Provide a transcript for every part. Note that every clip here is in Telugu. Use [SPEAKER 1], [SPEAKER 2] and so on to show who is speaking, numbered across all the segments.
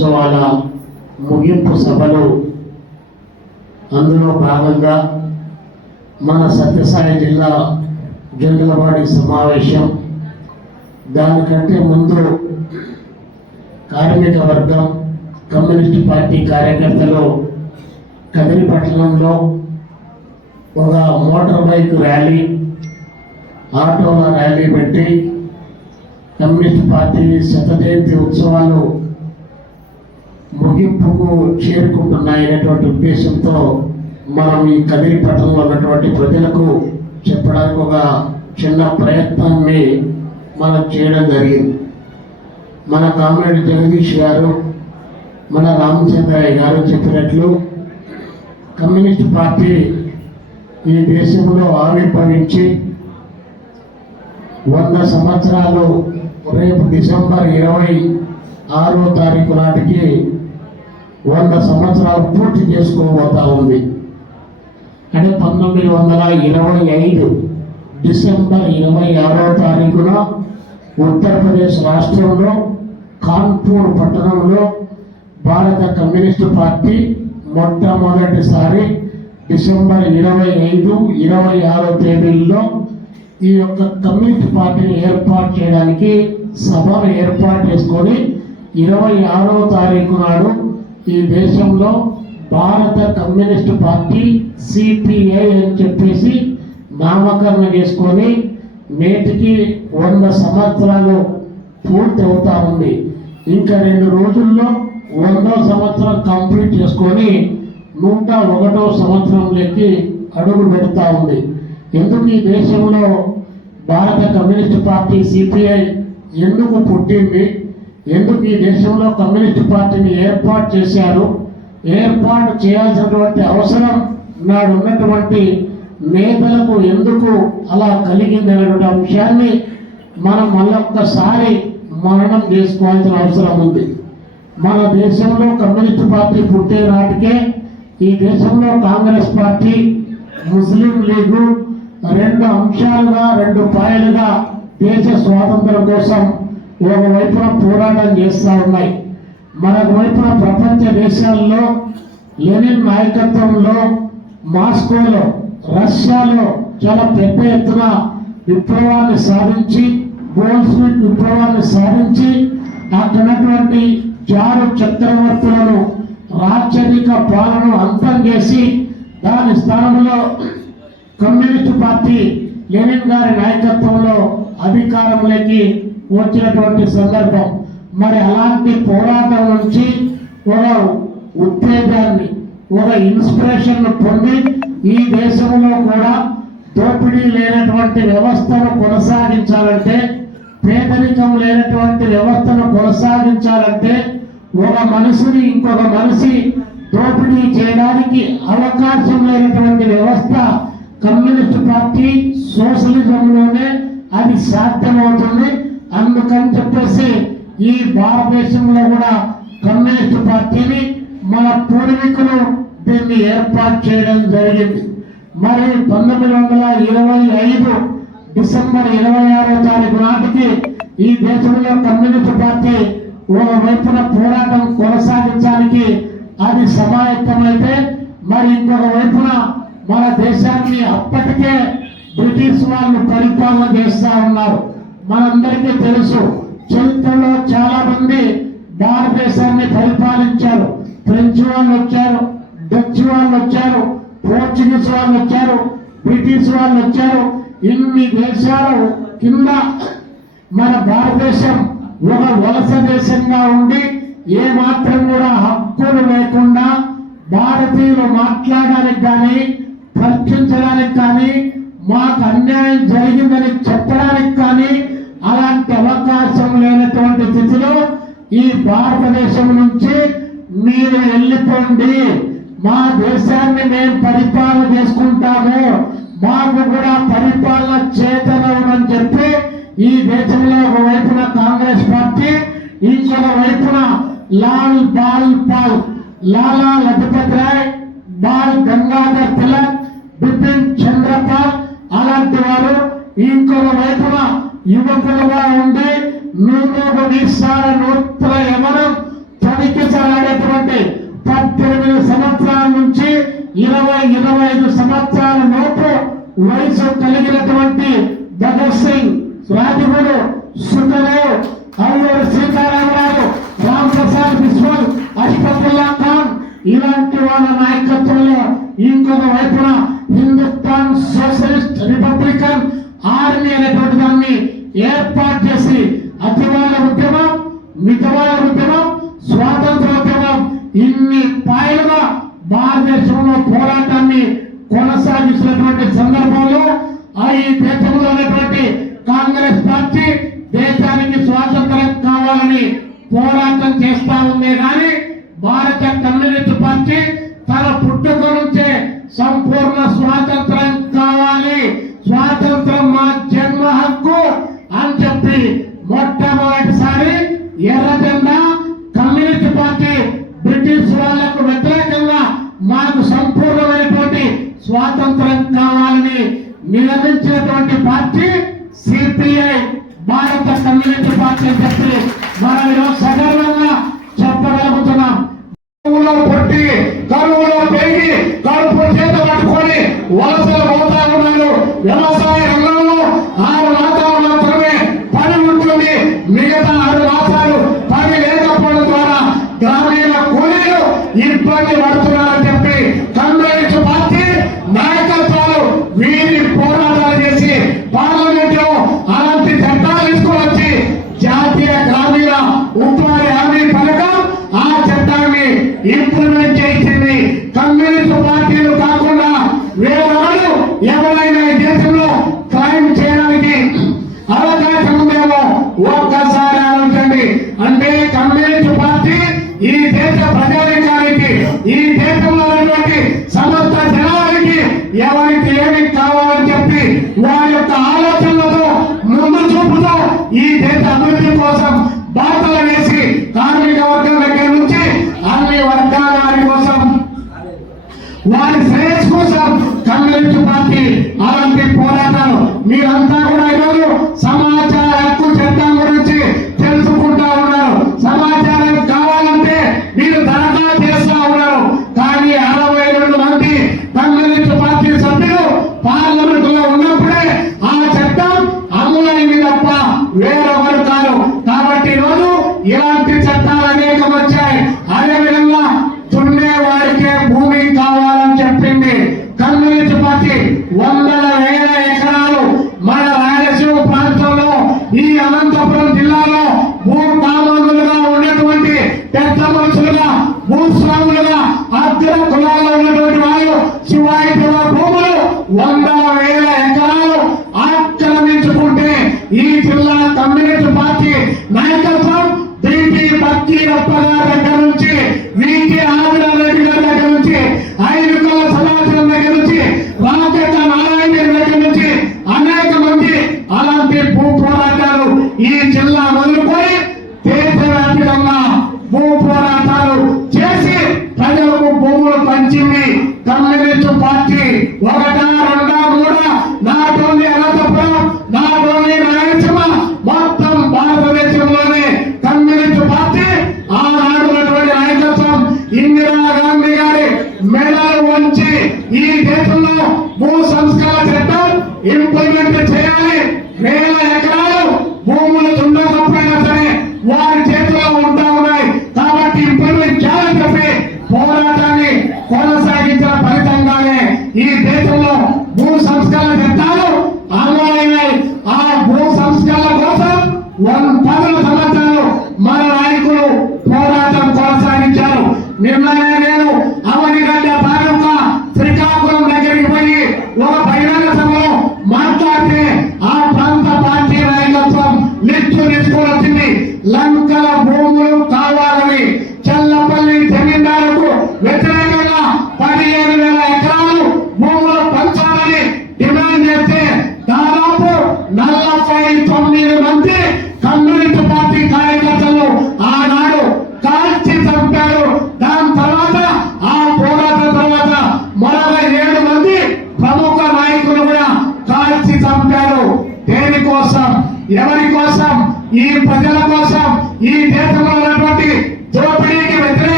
[SPEAKER 1] ఉత్సవాల ముగింపు సభలు అందులో భాగంగా మన సత్యసాయి జిల్లా జంగలవాడి సమావేశం. దానికంటే ముందు కార్మిక వర్గం కమ్యూనిస్ట్ పార్టీ కార్యకర్తలు కదిరి పట్టణంలో ఒక మోటార్ బైక్ ర్యాలీ ఆటోల ర్యాలీ పెట్టి కమ్యూనిస్ట్ పార్టీ శత జయంతి ఉత్సవాలు ముగింపుకు చేరుకుంటున్నాయనేటువంటి ఉద్దేశంతో మనం ఈ కదిరి పట్టణంలో ఉన్నటువంటి ప్రజలకు చెప్పడానికి ఒక చిన్న ప్రయత్నాన్ని మనం చేయడం జరిగింది. మన కామరెడ్డి జగదీష్ గారు మన రామచంద్రయ్య గారు చెప్పినట్లు కమ్యూనిస్ట్ పార్టీ ఈ దేశంలో ఆవిర్భవించి వంద సంవత్సరాలు రేపు డిసెంబర్ ఇరవై ఆరో తారీఖు నాటికి వంద సంవత్సరాలు పూర్తి చేసుకోబోతా ఉంది. అంటే పంతొమ్మిది వందల ఇరవై ఐదు డిసెంబర్ ఇరవై ఆరో తారీఖున ఉత్తరప్రదేశ్ రాష్ట్రంలో కాన్పూర్ పట్టణంలో భారత కమ్యూనిస్టు పార్టీ మొట్టమొదటిసారి డిసెంబర్ ఇరవై ఐదు ఇరవై ఆరో తేదీల్లో ఈ యొక్క కమ్యూనిస్ట్ పార్టీని ఏర్పాటు చేయడానికి సభను ఏర్పాటు చేసుకొని ఇరవై ఆరో తారీఖు నాడు ఈ దేశంలో భారత కమ్యూనిస్ట్ పార్టీ సిపిఐ అని చెప్పేసి నామకరణ చేసుకొని నేటికి వంద సంవత్సరాలు పూర్తి అవుతా ఉంది ఇంకా రెండు రోజుల్లో వందో సంవత్సరం కంప్లీట్ చేసుకొని నూట ఒకటో సంవత్సరంలోకి అడుగు పెడతా ఉంది. ఎందుకు ఈ దేశంలో భారత కమ్యూనిస్ట్ పార్టీ సిపిఐ ఎందుకు పుట్టింది? ఎందుకు ఈ దేశంలో కమ్యూనిస్ట్ పార్టీని ఏర్పాటు చేశారు? ఏర్పాటు చేయాల్సినటువంటి అవసరం నాడు ఉన్నటువంటి నేతలకు ఎందుకు అలా కలిగింది అనేటువంటి అంశాన్ని మనం మళ్ళొక్కసారి మరణం చేసుకోవాల్సిన అవసరం ఉంది. మన దేశంలో కమ్యూనిస్ట్ పార్టీ పుట్టే నాటికే ఈ దేశంలో కాంగ్రెస్ పార్టీ ముస్లిం లీగు రెండు అంశాలుగా రెండు పాయలుగా దేశ స్వాతంత్రం కోసం ఒక వైపున పోరాటం చేస్తూ ఉన్నాయి. మరొక వైపున ప్రపంచ దేశాల్లో లెనిన్ నాయకత్వంలో మాస్కోలో రష్యాలో చాలా పెద్ద ఎత్తున విప్లవాన్ని సాధించి బోల్స్విక్ విప్లవాన్ని సాధించి అక్కడటువంటి చారు చక్రవర్తులను రాచరిక పాలన అంతం చేసి దాని స్థానంలో కమ్యూనిస్ట్ పార్టీ లెనిన్ గారి నాయకత్వంలో అధికారంలోకి వచ్చినటువంటి సందర్భం. మరి అలాంటి పోరాటం నుంచి ఒక ఉత్తేజాన్ని ఒక ఇన్స్పిరేషన్ పొంది ఈ దేశంలో కూడా దోపిడీ లేనటువంటి వ్యవస్థను కొనసాగించాలంటే పేదరికం లేనటువంటి వ్యవస్థను కొనసాగించాలంటే ఒక మనిషిని ఇంకొక మనిషి దోపిడీ చేయడానికి అవకాశం లేనటువంటి వ్యవస్థ కమ్యూనిస్ట్ పార్టీ సోషలిజంలోనే అది సాధ్యమవుతుంది. అందుకని చెప్పేసి ఈ భారతదేశంలో కూడా కమ్యూనిస్ట్ పార్టీని మన పూర్వీకులు దీన్ని ఏర్పాటు చేయడం జరిగింది. మరి పంతొమ్మిది వందల ఇరవై ఐదు డిసెంబర్ ఇరవై ఆరో తారీఖు నాటికి ఈ దేశంలో కమ్యూనిస్ట్ పార్టీ ఓ వైపున పోరాటం కొనసాగించడానికి అది సమాయత్తమైతే మరి ఇంకొక వైపున మన దేశాన్ని అప్పటికే బ్రిటిష్ వాళ్ళు పరిపాలన చేస్తా ఉన్నారు. మనందరికీ తెలుసు చరిత్రలో చాలా మంది భారతదేశాన్ని పరిపాలించారు. ఫ్రెంచ్ వాళ్ళు వచ్చారు డచ్ వాళ్ళు వచ్చారు పోర్చుగీస్ వాళ్ళు వచ్చారు బ్రిటిష్ వాళ్ళు వచ్చారు. ఇన్ని దేశాలు కింద మన భారతదేశం ఒక వలస దేశంగా ఉండి ఏ మాత్రం కూడా హక్కులు లేకుండా భారతీయులు మాట్లాడడానికి కానీ ప్రశ్నించడానికి కానీ మాకు అన్యాయం జరిగిందని చెప్పడానికి కానీ అలాంటి అవకాశం లేనటువంటి స్థితిలో ఈ భారతదేశం నుంచి మీరు వెళ్ళిపోండి. మా దేశాన్ని మేము పరిపాలన చేసుకుంటాము. మాకు కూడా పరిపాలన చేతనని చెప్పి ఈ దేశంలో ఒక వైపున కాంగ్రెస్ పార్టీ ఇంకొక వైపున లాల్ బాల్ పాల్ లాలా లజపత్ రాయ్ బాల్ గంగాధర్ తిలక్ బిపిన్ చంద్రపాల్ అలాంటి వారు ఇంకొక వైపున యువకులుగా ఉండి నూతో విశాల నూతన యమనం తనిఖీచాలనేటువంటి పద్దెనిమిది సంవత్సరాల నుంచి ఇరవై ఇరవై ఐదు సంవత్సరాల లోపు వయసు కలిగినటువంటి భగత్ సింగ్ రాజగురు సుఖదేవ్ అల్లూరు సీతారామరావు రామ్ ప్రసాద్ విశ్వల్ అష్ఫతుల్లా ఖాన్ ఇలాంటి వాళ్ళ నాయకత్వంలో ఇంకొక వైపున హిందుస్థాన్ సోషలిస్ట్ రిపబ్లికన్ ఆర్మీ అనేటువంటి దాన్ని ఏర్పాటు చేసి అతివాద ఉద్యమం మితమైన ఉద్యమం స్వాతంత్రోద్యమం ఇన్ని పాయలుగా భారతదేశంలో పోరాటాన్ని కొనసాగిస్తున్నటువంటి సందర్భంలో ఆ ఈ దేశంలో ఉన్నటువంటి కాంగ్రెస్ పార్టీ దేశానికి స్వాతంత్రం కావాలని పోరాటం చేస్తా ఉంది. కానీ భారత కమ్యూనిస్ట్ పార్టీ తన పుట్టుక నుంచే సంపూర్ణ స్వాతంత్రం కావాలి. స్వాతంత్ర సాధించినటువంటి పార్టీ సిపిఐ భారత కమ్యూనిస్ట్ పార్టీ అని చెప్పి మనం ఈరోజు సగర్వంగా చెప్పగలుగుతున్నాం. కరువులో పెరిగి కరువు ఇంప్లిమెంట్ చేసింది కమ్యూనిస్ట్ పార్టీలు కాకుండా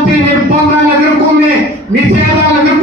[SPEAKER 1] నిర్బంధాలు ఎదుర్కొంది నిషేధాలు ఎదుర్కొంది.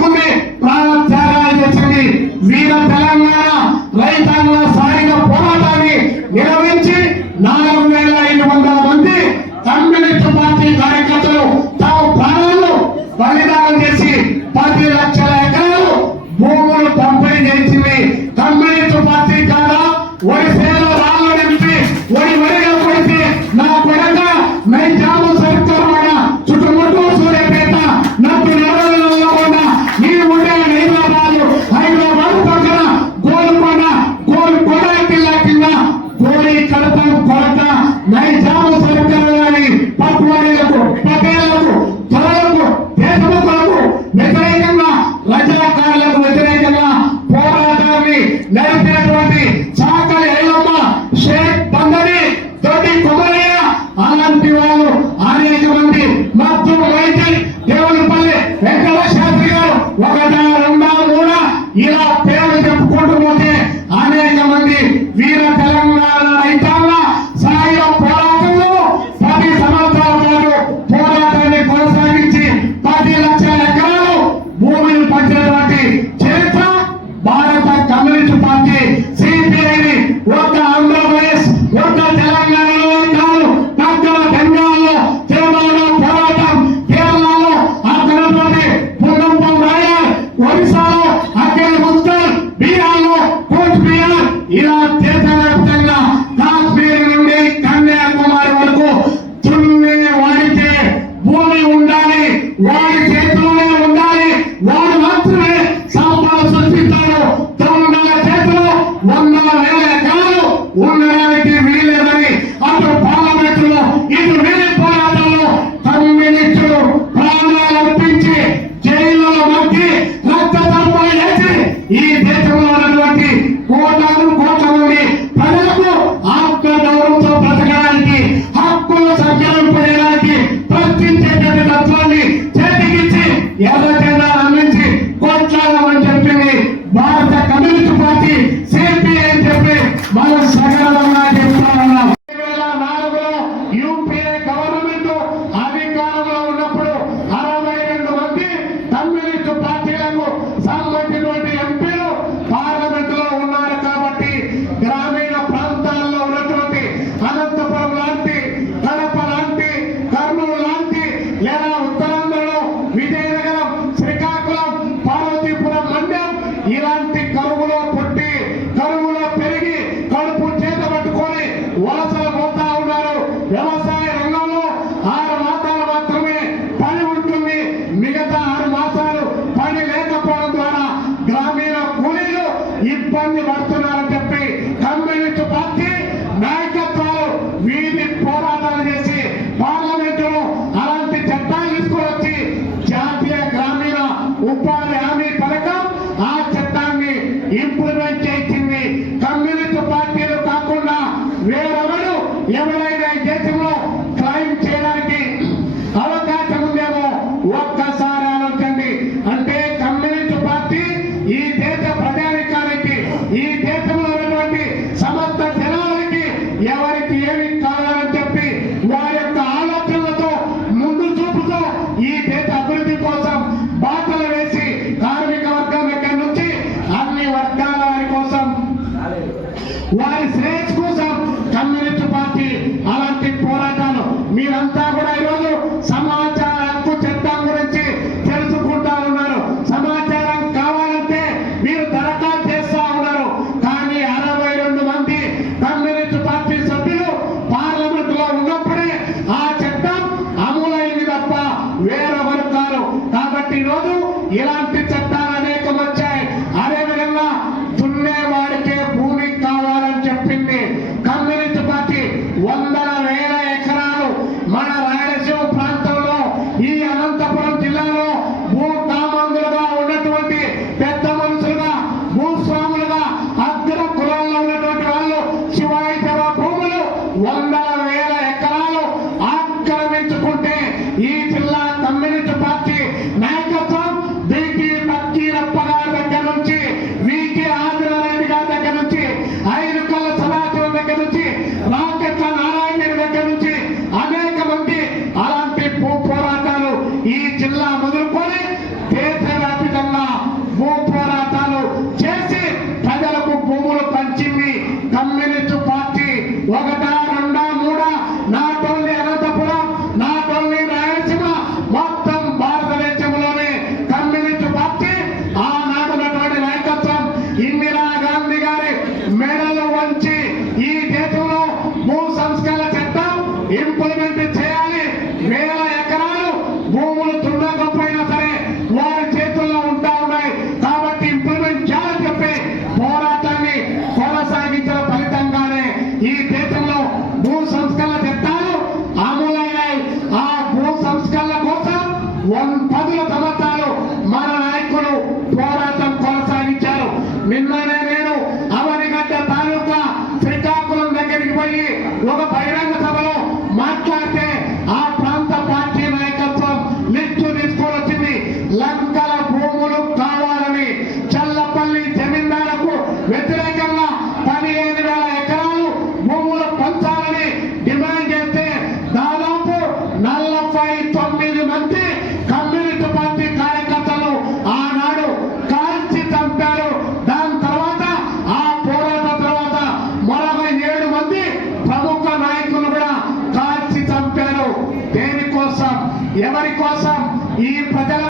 [SPEAKER 1] మా దేవుని పల్లె వెంకట శాస్త్రి గారు ఒక 一天 Empire